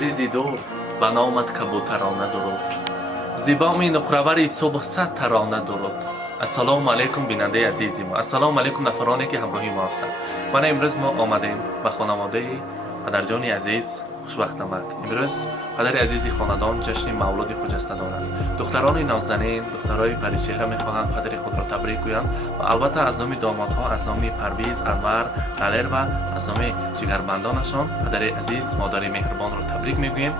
عزیزی دور به نامت کبوترانه درود. زیبامی نقره‌وری صبح صد ترانه درود. السلام علیکم بیننده عزیزی ما، السلام علیکم نفرانی که همراهی ما هستند. من امروز ما آمدیم به خانواده پدرجان عزیز خوشبختمک. امروز پدر عزیزی خاندان جشن مولود خجسته دارند. دختران نازنین، دخترای پریچهره میخواهند پدر خود را تبریک گویند و البته از نام دامادها، از نام پرویز، انور، طاهر و از نام جگربندانشان پدر عزیز مادر مهربان را تبریک میگوییم.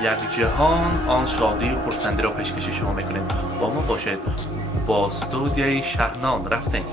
یک جهان آن شادی و خرسندی را پیشکش شما میکنیم. با ما باشید. با استودیوی شهنان رفتیم.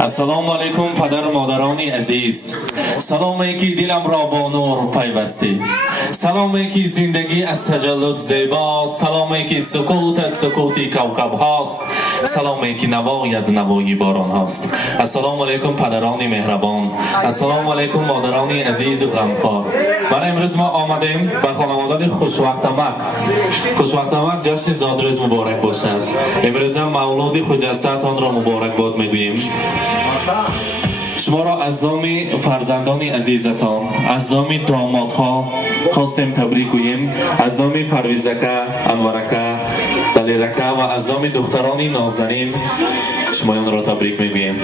السلام علیکم پدر و مادران عزیز. سلامی که دلم را با نور پیوستی. سلامی که زندگی از تجلد زیباست. سلامی که سکوت سکوتی کوكب هاست. سلامی که نوایت نوایی باران هاست. السلام علیکم پدران مهربان. السلام علیکم مادران عزیز و غمخوار. من امروز ما آمدیم به خانواده خوشوقتمک. خوشوقتمک جشن زادروز مبارک باشد. امروز هم مولود خجسته تان را مبارک باد میگوییم. شما را از نام فرزندان عزیزتان، از نام دامادها خواستیم تبریک گوییم. از نام پرویزکه، انورکه، دلیرکه و از نام دختران نازنین شمایان را تبریک میگوییم.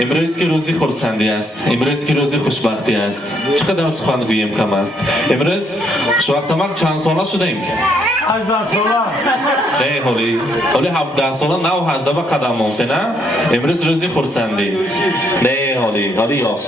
امروز که روزی خرسندی است، امروز که روزی خوشبختی است. چقدر سخن گوییم کم است. امروز خوشبختمک چند ساله شدیم؟ 18 ساله. نه حالی 17 ساله نه و 18 به قدم مونسه نه. امروز روزی خرسندی. نه حالی یاش.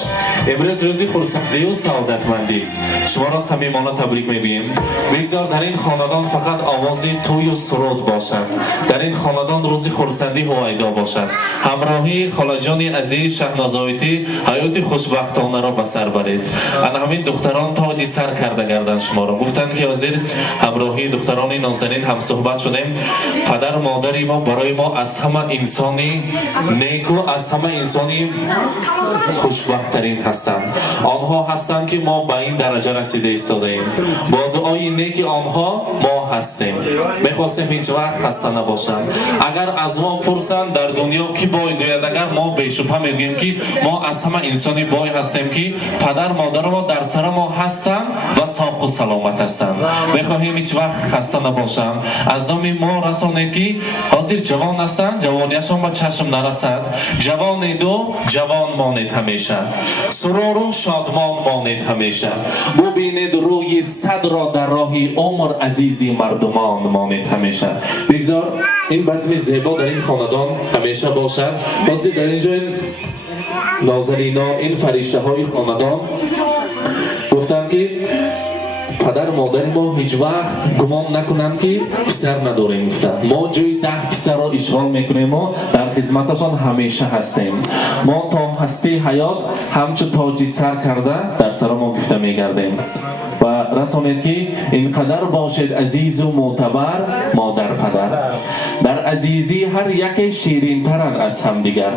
امروز روزی خرسندی و سعادتمندی است. شما را صمیمانه تبریک میگوییم. بگذار در این خاندان فقط آوازی توی و سرود باشد. در این خاندان روزی خرسندی هویدا باشد. همراهی خالجان عزیز شهنازایتی حیات خوشبختانه را به سر برید. ان همین دختران تاجی سر کرده گردن شما را. گفتند که حاضر همراهی دختران نازنین هم صحبت شدیم. پدر مادری ما برای ما از همه انسانی نیک و از همه انسانی خوشبخت ترین هستند. آنها هستند که ما به این درجه رسیده ایستاده ایم. با دعای نیک آنها ما هستیم. میخواستیم هیچ وقت خسته نباشند. اگر از ما پرسند در دنیا کی بای گوید، اگر ما بی‌شبهه میگیم که ما از همه انسانی بای هستیم که پدر مادر ما در سر ما هستند و ساق و سلامت هستند. میخواهیم هیچ وقت خسته نباشند. از نام ما رسانید که حاضر جوان هستند، جوانیشان به چشم نرسد. جوانید و جوان مانید همیشه. سرور و شادمان مانید همیشه. ببینید روی صد را در راهی عمر عزیزی مردمان مانید همیشه. بگذار این بزم زیبا در این خاندان همیشه باشد. حاضر در اینجا نازنینا، این فرشته های خاندان گفتند که پدر مادر ما هیچ وقت گمان نکنند که پسر نداریم. ما جای 10 پسر را اشغال میکنیم و در خدمتشان همیشه هستیم. ما تا هستی حیات همچون تاجی سر کرده در سر ما گفته میگردیم. و رسانید که اینقدر باشد عزیز و معتبر مادر پدر. در عزیزی هر یک شیرین ترند از هم دیگر.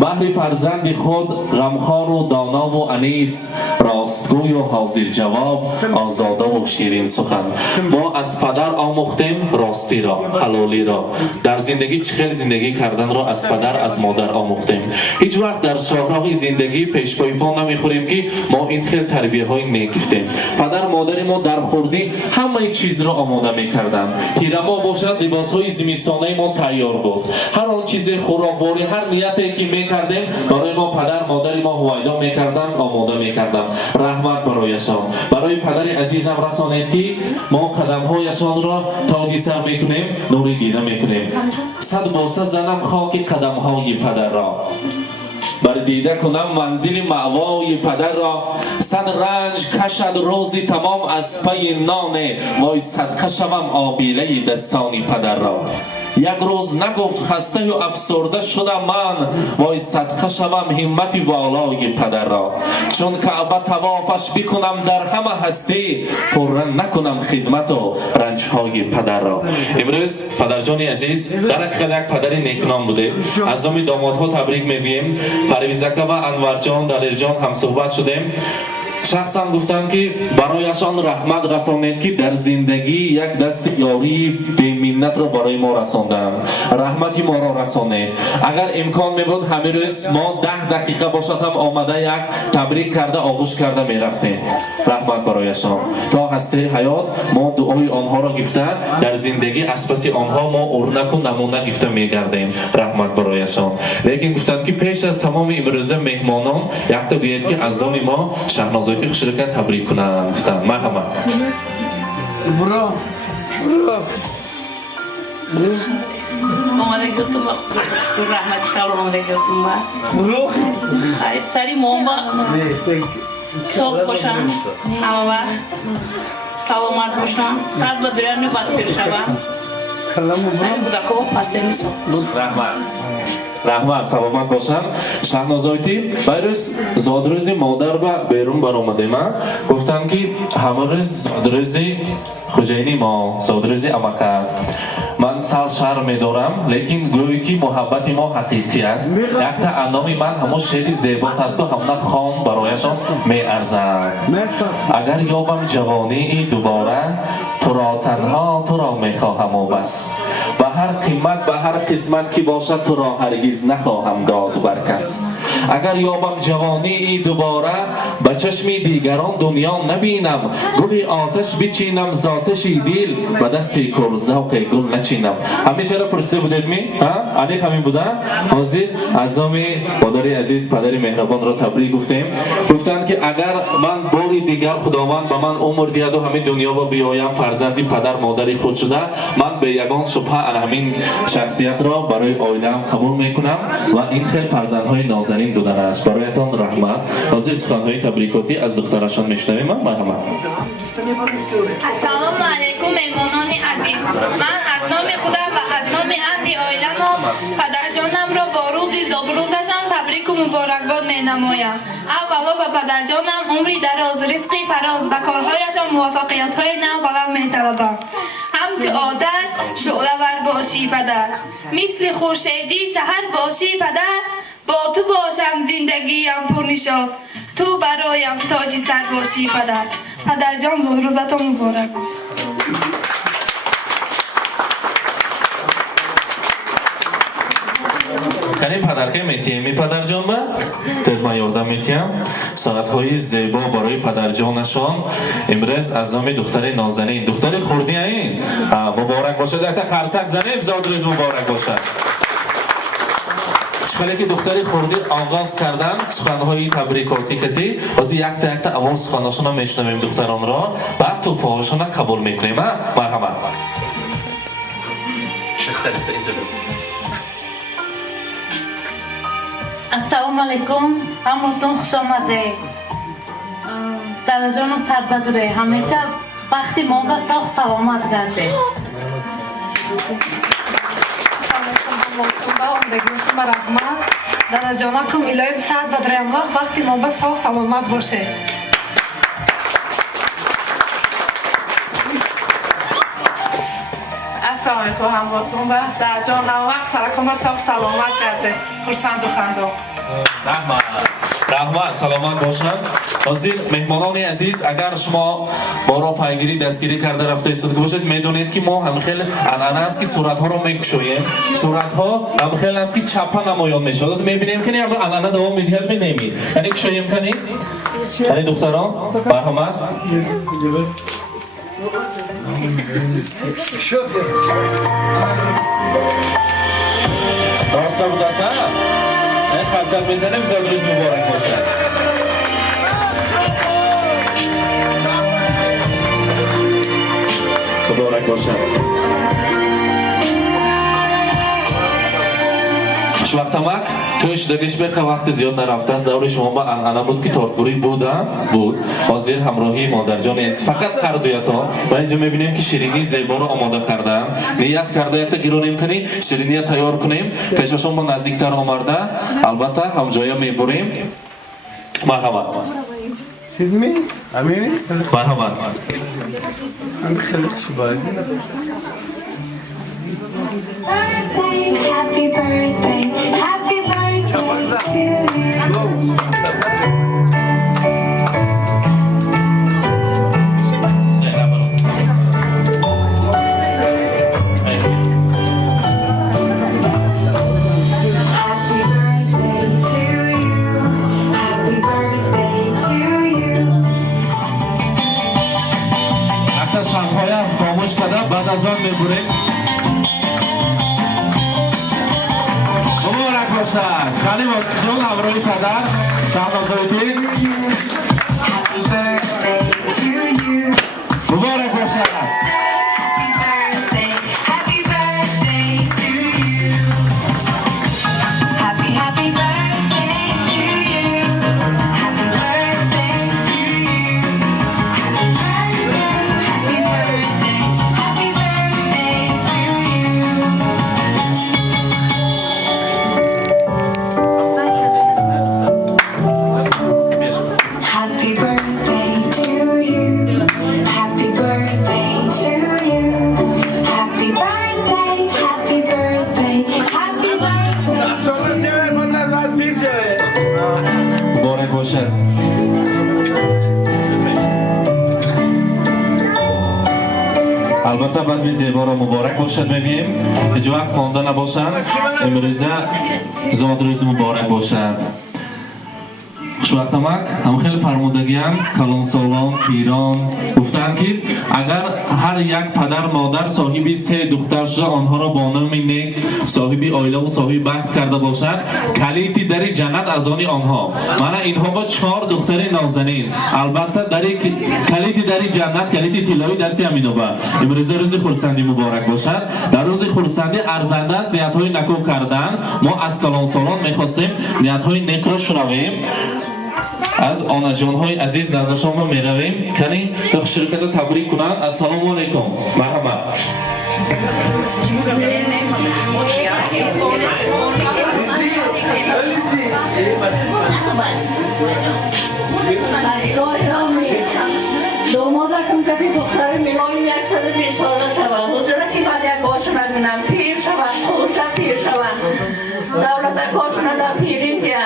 بهر فرزند خود غمخوار و دانا و انیس، راستگوی و حاضر جواب، آزاده و شیرین سخن. ما از پدر آموختیم راستی را، حلالی را. در زندگی چخیل زندگی کردن را از پدر از مادر آموختیم. هیچ وقت در شاهراه زندگی پیش پای پا نمیخوریم که ما این خیل تربیه های میگفتیم. پدر مادر ما در خوردی همه چیز را آماده میکردند. تیرما باشد لباس های زمستانه ما تیار بود. هر آن چیز خوراکواری، هر نیتی که میکردیم برای ما پدر مادر ما هویدا میکردند، آماده میکردند. رحمت برایشان. برای پدر عزیزم رسانید که ما قدم هایشان را تاجی سر میکنیم، نوری دیده میکنیم. صد بوسه زنم خاک قدم های پدر را. بر دیده کنم منزل مأوای پدر را. صد رنج کشد روزی تمام از پی نان وای صدقه شوم آبیله دستان پدر را. یک روز نگفت خسته و افسرده شدم من وای صدقه شوم همت والای پدر را چون کعبه طوافش بکنم در همه هستی پررن نکنم خدمت و رنج های پدر را. امروز پدرجان عزیز در یک پدر نیکنام بوده. از نام دامادها تبریک میگیم. پرویزکه و انورجان دلیرجان هم صحبت شدیم. شخصا گفتند که برایشان رحمت رسانید که در زندگی یک دست یاری بی‌منت را برای ما رساندند. رحمتی ما را رسانید. اگر امکان میبود همین روز ما 10 دقیقه باشد هم آمده یک تبریک کرده آغوش کرده میرفتیم. رحمت برایشان تا هسته حیات ما دعای آنها را گفته در زندگی از پس آنها ما اورنک و نمونه گفته میگردیم. رحمت برایشان. لیکن گفتند که پیش از تمام امروزه مهمانان یک تا گوید که از نام ما شهناز خوشرکت تبریک کنم. گفتم مرحبا برو آماده گفتم رحمت خیلی آماده گفتم برو خیلی سری مومبا صبح باشم همه وقت سلامت باشم سر بدرمی وقت پیشم سری بودکو پسته میسم رحمت سلامت باشند. شهنازایتی بیروز زادروز مادر با بیرون برآمده من گفتن که همه روز زادروز خوجینی ما زادروز امکه من سال شهر میدارم لیکن گویی که محبت ما حقیقی است. یک تا اندام من همون شعری زیبات است و همون خان برایشان میارزد. اگر یابم جوانی دوباره تو را تنها تو را میخواهم و بس به هر قیمت به هر قسمت که باشد تو را هرگز نخواهم داد بر کس. اگر یابم جوانی دوباره به چشم دیگران دنیا نبینم گل آتش بچینم ذاتش دل به دست کل ذوق گل نچینم. همیشه را پرسیده بودید می انیق همین بوده. حاضر از نام مادر عزیز پدر مهربان را تبریک گفتیم. گفتند که اگر من باری دیگر خداوند به من عمر دهد و همین دنیا با بیایم فرزندی پدر مادری خود شده من به یگان شبهه همین شخصیت را برای عائله‌ام قبول میکنم و این خیلی فرزندهای نازنین بودن است. برایتان رحمت. حاضر سخنهای تبریکاتی از دخترشان میشنویم. مرحبا. السلام علیکم مهمانان عزیز. من از نام خودم و از نام اهل عائله‌ام پدرجانم را با روز زادروزشان تبریک و مبارکباد می‌نمایم. اولا به پدرجانم عمری دراز رزقی فراز به کارهایشان موفقیت‌های نو بلند می‌طلبم. همچو آتش شعله‌ور باشی پدر مثل خورشیدی سحر باشی پدر با تو باشم زندگیم پرنشاط تو برایم تاج سر باشی پدر. پدرجان زادروزتان مبارک باشه. کنیم پدرکه میتیم می پدر جان با تدما یاردم میتیم ساعت های زیبا برای پدر جانشان. امروز از نام دختر نازنین دختر خوردی این مبارک باشه. در تا قرصک زنیم زادروز مبارک باشه. چخاله که دختری خوردی آغاز کردن سخنهای تبریکاتی کتی از یک تا اول سخناشون هم میشنویم دختران را بعد توفاهاشون را قبول میکنیم. مرحمت. السلام علیکم همتون خوش آمده. دادا جانم صد بدره همیشه وقتی ما با ساخ سلامت کرده. دادا جانکم الهی صد بدره وقتی ما با ساخ سلامت باشه. السلام علیکم هموطنان و در جان وقت سرکم با ساخ سلامت کرده خورسند و خندان. رحمت سلامت باشند. حاضر مهمانان عزیز اگر شما بارا پیگیری دستگیری کرده رفته ایستاده باشید میدونید که ما هم خیلی انانه است که صورت ها رو میکشویم. صورت ها هم خیلی است که چپا نمایان میشه. از میبینیم که هم انانه دوام میدهد بنمی یعنی کشویم کنی یعنی دختران مرحمت. راست بود است این خرسل میزنیم زادروز مبارک باشد. مبارک باشد. خوشوقتمک توش دلیش به وقت زیاد نرفته است. دور شما با انعنا بود که تورتبوری بود. حاضر همراهی مادر جان است. فقط هر دویتا و اینجا میبینیم که شیرینی زیبا رو آماده کردن. نیت کرده تا گیرونیم کنی شیرینی تیار کنیم. پیششون با نزدیکتر آمده. البته هم جایا میبریم. مرحبا. فیلمی؟ امی؟ مرحبا. امی خیلی خوبه. Happy birthday to you. Happy birthday to you. Happy birthday to you. اکتا شمهایم خاموش کده بعد از آن میبریم. مبارک باشد. خیلی جون همراهی پدر شهنازادی. Happy birthday to you. مبارک باشد. Happy birthday to you. Happy birthday to you. Happy birthday to you. Happy birthday to you. Happy birthday to you. Happy birthday to you. Happy birthday, happy birthday, happy birthday. sonra sever bunlar bir şey. مبارک باشد. البته بس بی زیبا را مبارک باشد میگیم. هیچ وقت مانده نباشد. امروزه زاد روز مبارک باشد. خوشبختمک هم خیلی فرمودگیان کلانسالان پیران گفتند که اگر هر یک پدر مادر صاحبی 3 دختر شده آنها را با نام نیک صاحبی عائله و صاحبی بخت کرده باشند کلیدی در جنت از آن آنها. من اینها با 4 دختر نازنین البته در کلیدی در جنت کلیدی طلایی دستی امیدوبه. امروز روز خرسندی مبارک باشد. در روز خرسندی ارزنده است نیت های نکو کردن. ما از کلانسالان میخواستیم نیت های نیک را شنویم. از آنا جان های عزیز نزد شما می رویم کنی تا شرکت تبریک کنند. السلام علیکم. مرحبا. دومادکم که دختر میلایم 120 ساله شود حضورت که بعد یک آشنا بینم پیر شود خوشت پیر شود دولت کاشونه در پیریتیا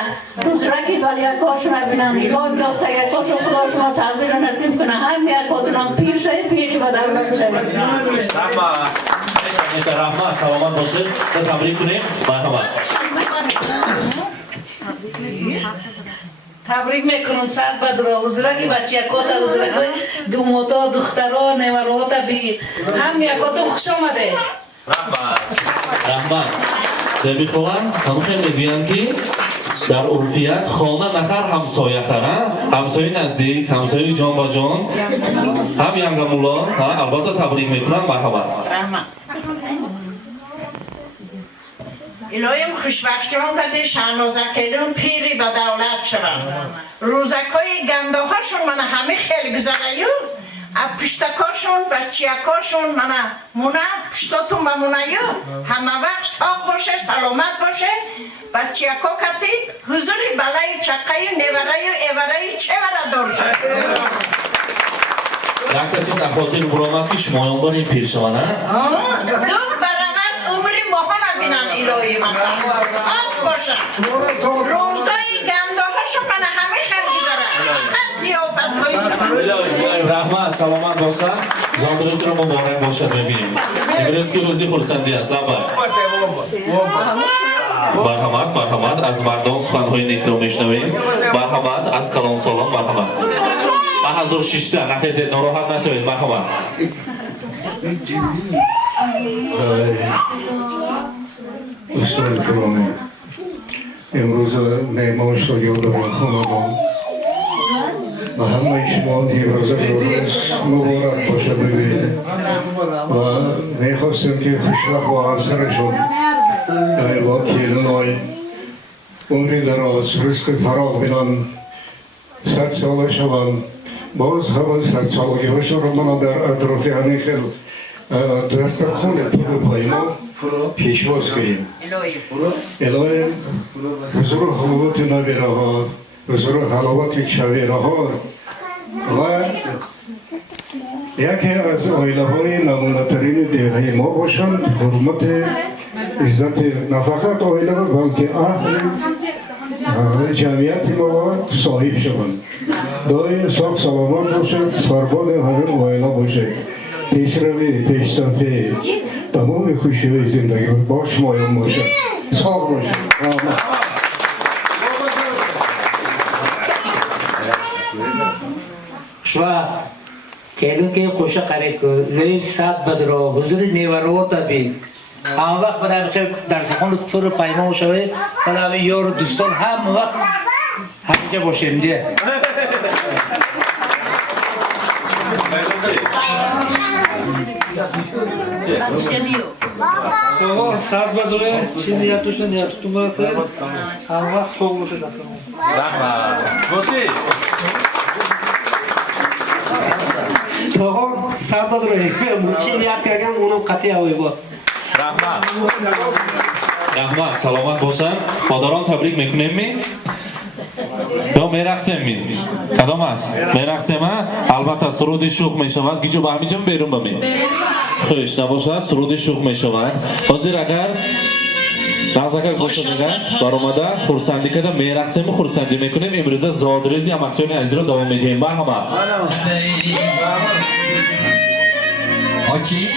حضورت که بعد یک آشنا بینم میلایم گفته یک آشنا خدا شما تقدیر نصیب کنه هم یک آدنم پیر شد پیری با دولت شد رحمه سلامت باشید تبریک کنیم. مرحبا. تبریک میکنم صد بدرا حضورت که بچه یکات حضورت که دوماتا دخترها نیمروات بی هم یکات خوش آمده. رحمت زبی خوان هم خیلی میگویند که در عرفیت خانه نخر همسایه خره همسایه نزدیک همسایه جان با جان هم ینگمولا البته تبریک میکنم. مرحبا. الهیم خوشبخت جان کتی شهنازه کردن پیری به دولت شوند روزکای گنده هاشون من همه خیلی گذره یو پشتکاشون بچیکاشون من مونه پشتاتون بمونه یو همه وقت ساق باشه سلامت باشه بچیکا کتی حضوری بلای چقای نوره و اوره چه وره دار شد. یک چیز اخواتین برامد که شما هم باریم پیر شما نه؟ دو برامد عمری ماها نبینن الهی من ساق باشه روزای گنده هاشون من همه خیلی داره خد زیافت هایی رحمت سلامت باشد. زاد روز رو مبارک باشد ببینیم. امروز که روزی خرسندی است نباید. مرحمت از مردم سخنهای نیک رو میشنویم. مرحمت از کلانسالان. مرحمت. حضور شیشته نخیزید ناراحت نشوید. مرحبا. دوستان گرامی امروز مهمان شدیم در خانمان و همه شما نیروز مبارک باشه ببینید و میخواستم که خوشبخت و همسرشون با کلونای عمری دراز رزق فراغ بینن 100 ساله شوند باز هم 100 سالگی هاشون رو من در اطراف همین خیل دسترخوان پرو پایما پیشواز کنیم الهی حضور حلوات نبیره ها حضور حلاوت کبیره ها و یکی از آیله های نمونه ترین دیگه ما باشند حرمت عزت نه فقط آیله بلکه اهل جمعیت ما صاحب شوند دایم ساخت سلامت باشد سربان همین آیله باشد پیشروی پیشرفته تمام خوشی های زندگی باش مایم باشد ساخت باشد شوخ کلون که خوش قریب کرد نیم ساعت بدرا حضور نیورو تبید هم وقت بدم که در زخون پر پیمان شوه بدم یار دوستان هم وقت همینجا باشیم دیگه ساعت بدره چیزی یا توش نیستم واسه هم وقت خوب باشه دستم تو ساعت بدره چیزی یاد کردم اونم قطعی اوی با رحمت سلامت باشن مادران تبریک میکنیم می یا میرقصیم می کدام است میرقصیم البته سرود شوخ میشود گیجو به همیجم بیرون بمی خوش نباشد سرود شوخ میشود حاضر اگر نازکر گوش میگن برآمده خورسندی کده میرقصیم خورسندی میکنیم امروز زادریزی هم اکچونی از رو دوام میدیم با همه آچی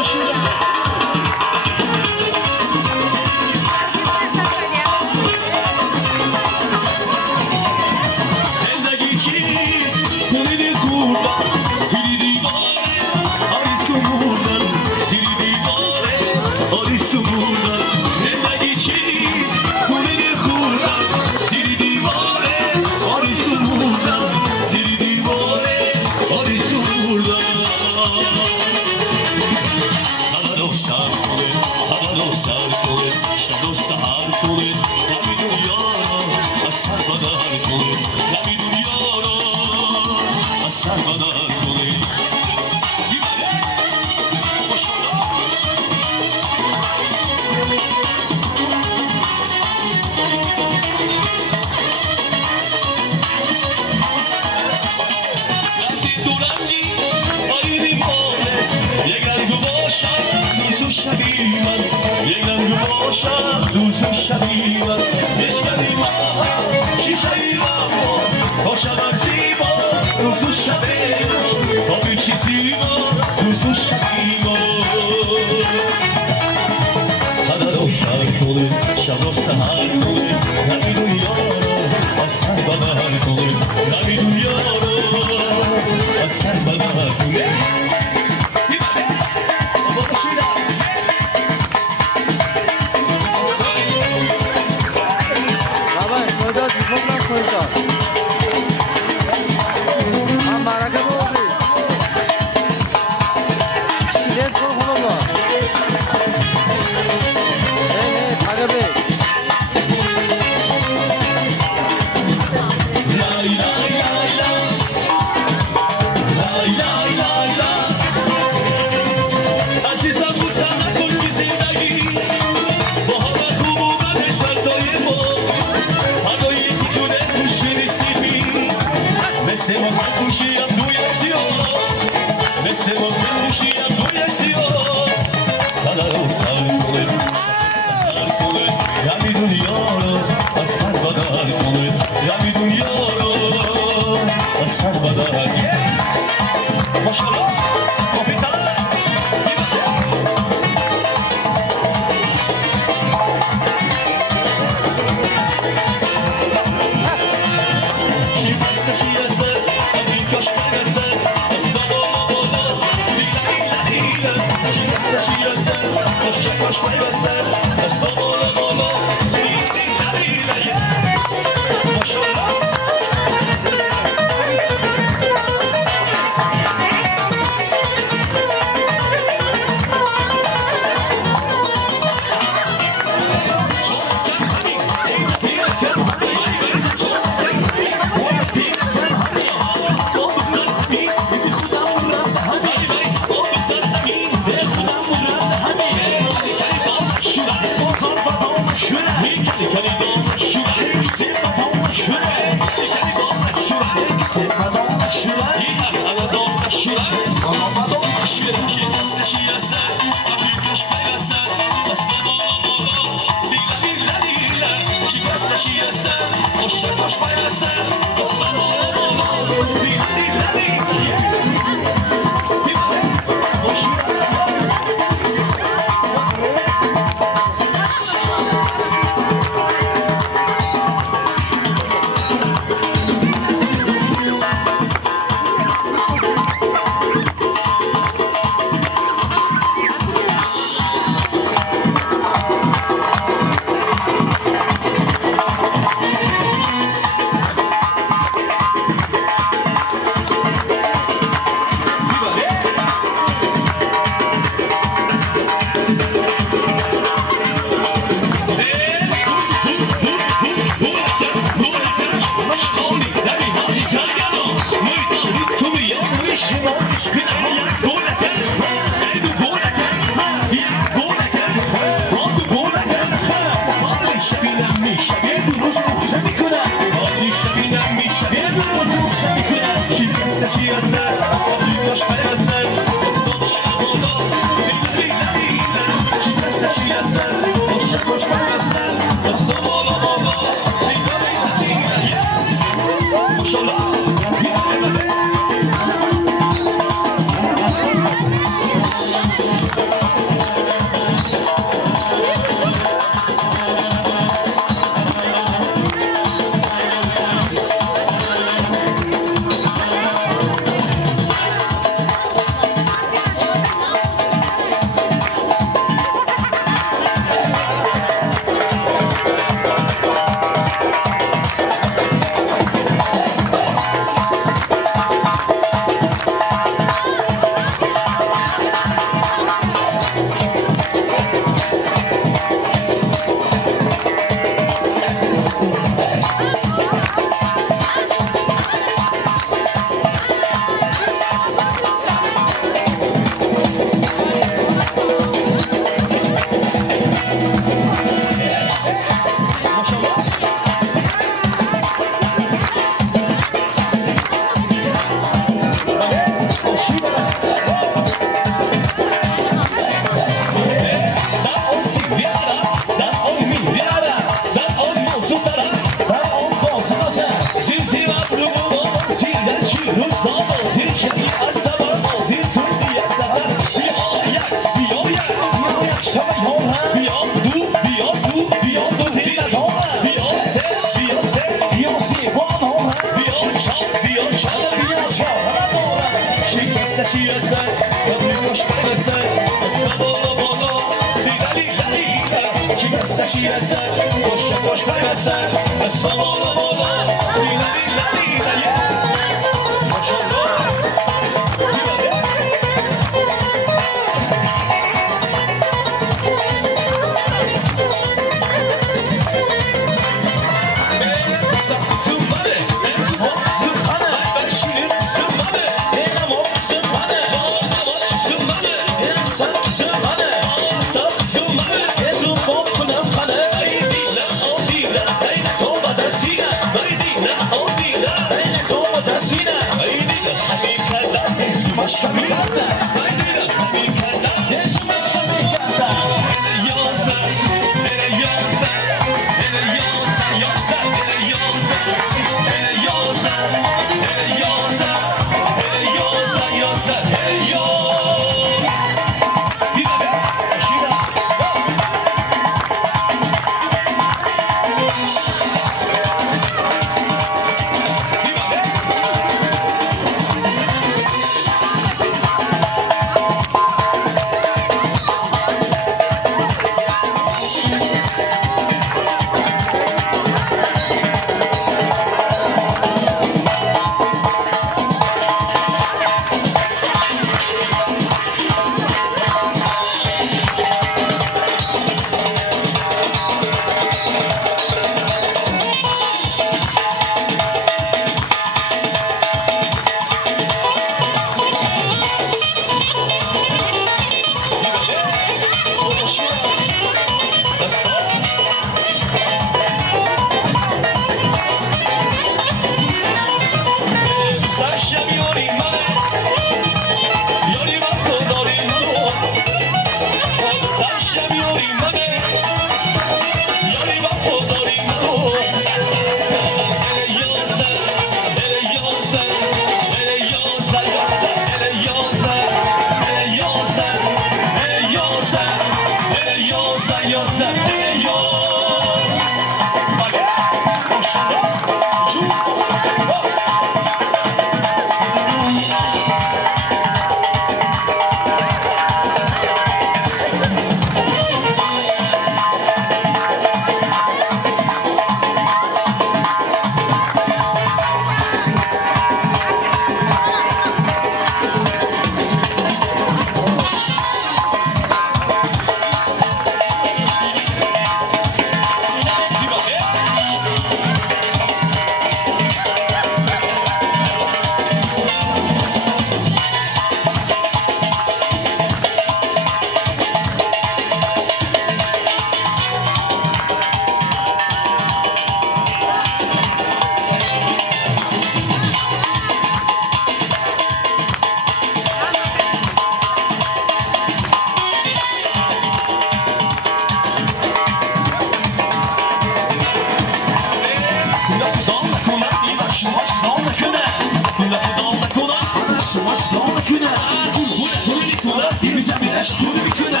چطور میکنن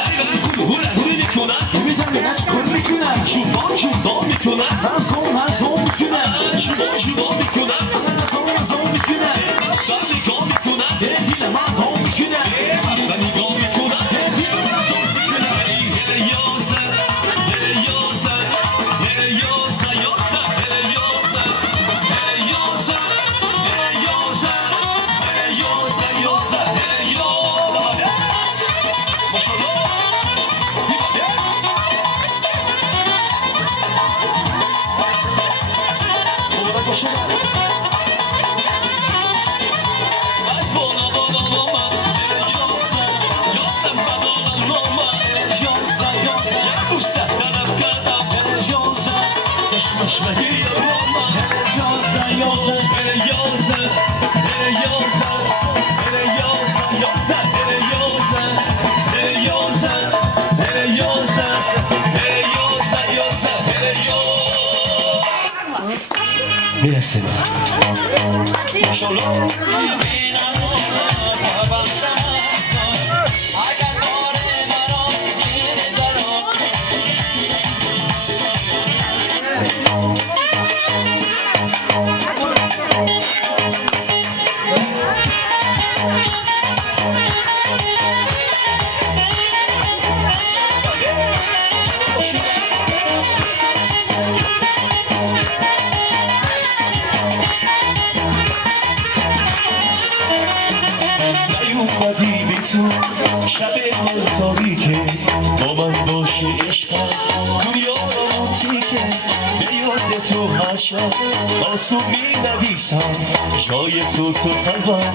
هوره میکنن میزن ببینم چطور میکنن شوبان میکنن مرزون میکنن شوبان میکنن مرزون میکنن نگاه میکنن دیل من دام میکنن و نگاه میکنن دیل من دام میکنن یازن میرسیم شب تاریکه با من باشه عشقم دنیا رومانتیکه به یاد تو هر شب آسون می نویسم جای تو قلبم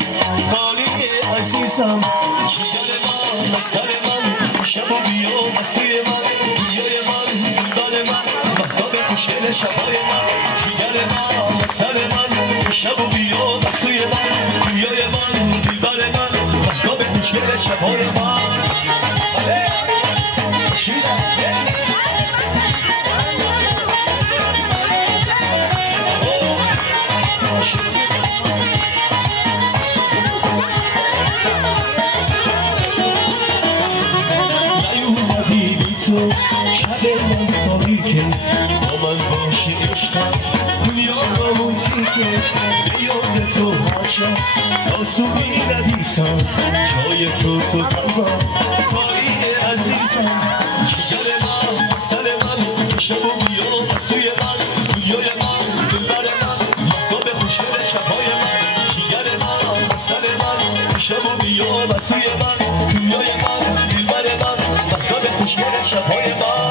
خالی عزیزم جگر من سر من شب و بیا مسیر من دنیای من دلبر من مهتاب خوشگل شبای من جگر من سر من شب و بیا مسیر من دنیای من دلبر من مهتاب خوشگل شبای من شب من تاریکه با من باشه عشقم دنیا رومانتیکه به یاد تو هر شب آسون می نویسم جای تو قلبم خالی عزیزم جگر من سر من شب و بیا مسوی من دنیای من دلبر من مهتاب خوشگل شبای من جگر من سر من شب و بیا مسوی من دنیای من دلبر من مهتاب خوشگل شبای من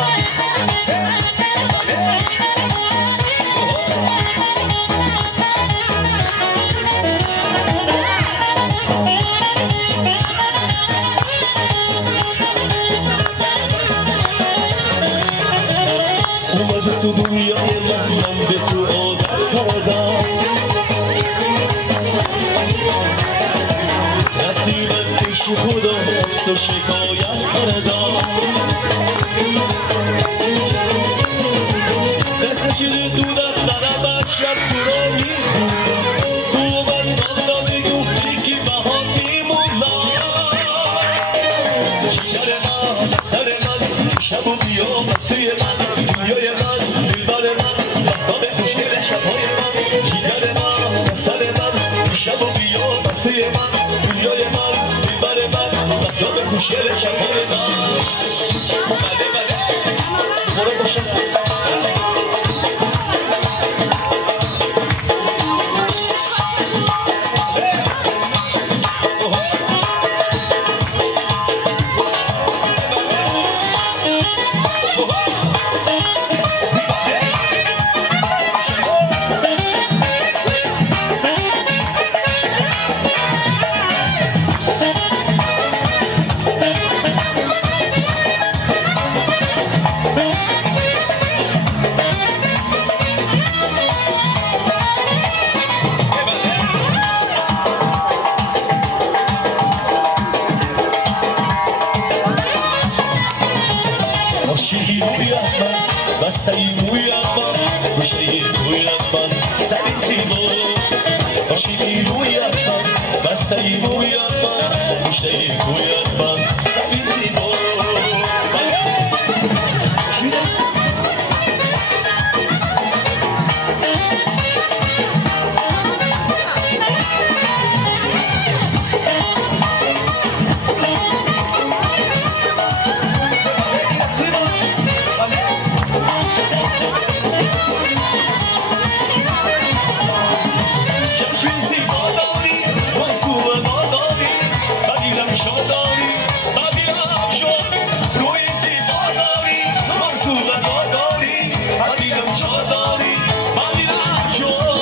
تو دنیای من به تو عادت کردم رفتی من پیش خدا از تو شکایت کردم دستش دودت برم شب تو را میخون تو من بالا میگفتی که بهار میمونم شکر من سر من شب و بیا مسوی من دنیای من شبای من جگر من سر من شب و بیا مسیر من دنیای من دلبر من مهتاب خوشگل شبای من بله برو باشه Say داری بدیلم شد روی زیبا داری مغزوب داری بدیلم جا داری بدیلم شد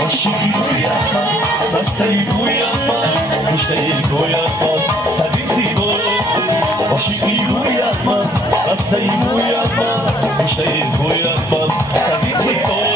عاشقی روی احمد بستری روی احمد مشتری روی احمد سری زیبا عاشقی روی احمد بستری روی احمد مشتری روی احمد سری زیبا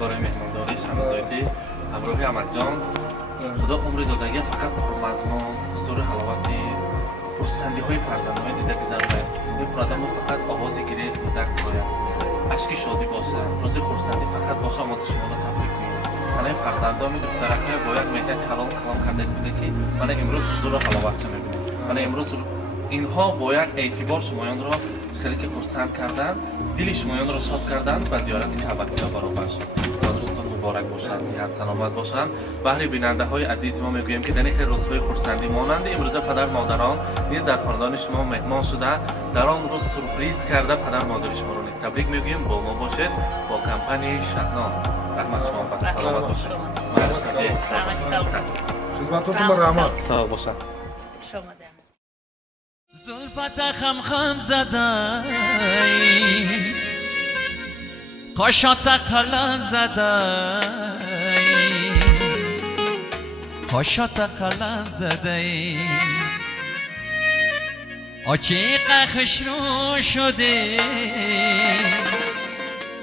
برای مهمانداریش همزایتی همراه احمد جان خدا عمری دادگی فقط پرمضمون حضور حلاوتی خورسندی های فرزندهای دیده گذرده میفرادم فقط آوازی گیری کودک باید اشکی شادی باشه روزی خورسندی فقط باشه آماده شما را تبریک میگم من فرزندان دخترکه باید میگه کلام کرده بوده که من امروز حضور حلاوت میبینم من امروز اینها باید اعتبار شمایان را خیلی که خرسند کردن دل شمایان را شاد کردن و زیارت کعبه برابر شد. زادروزتون مبارک باشند، صحت سلامت باشند. بهر بیننده های عزیز ما میگوییم که در این روزهای خرسندی مانند امروز پدر مادران نیز در خاندان شما مهمان شده در آن روز سورپرایز کرده پدر مادر شما را نیز تبریک میگوییم. با ما باشید با کمپانی شهنام. رحمت شما بخیر سلامت باشید. خدمتتون رحمت. سلام باشید. شما زلفت خم زدای کاشات قلم زدای کاشات قلم زدای عاشق خشرو شده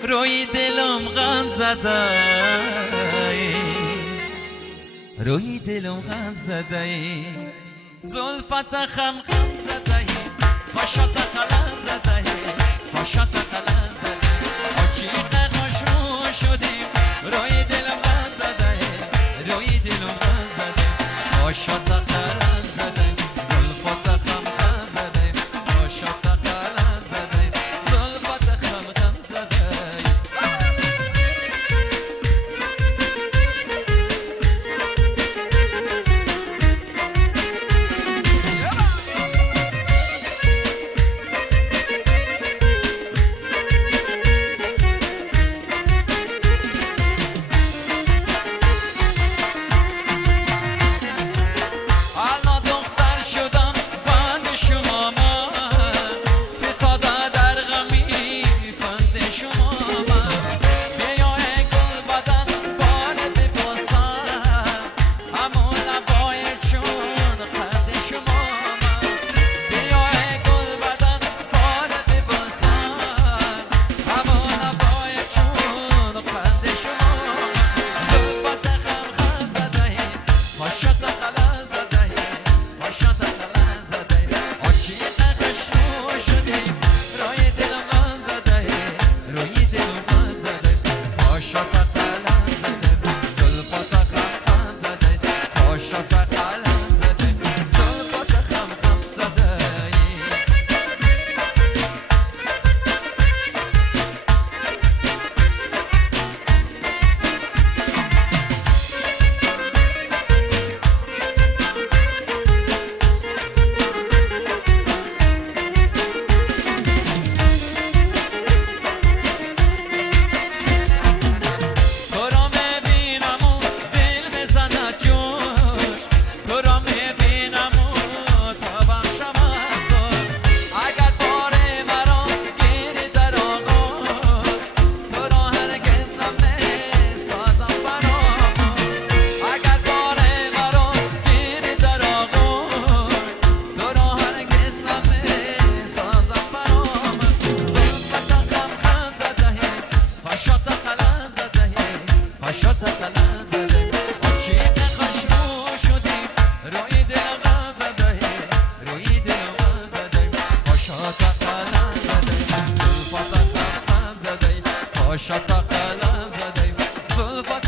روی دلم غم زدای روی دلم غم زدای زلفت خم زدای کاشات قلم زدای کاشات قلم زدای عاشق خشرو شده روی دلم غم زدای روی دلم غم زدای کاشات قلم زدای زلفت خم زدای کاشات قلم زدای زلفت خم زدای خوشت قلم زده زلفت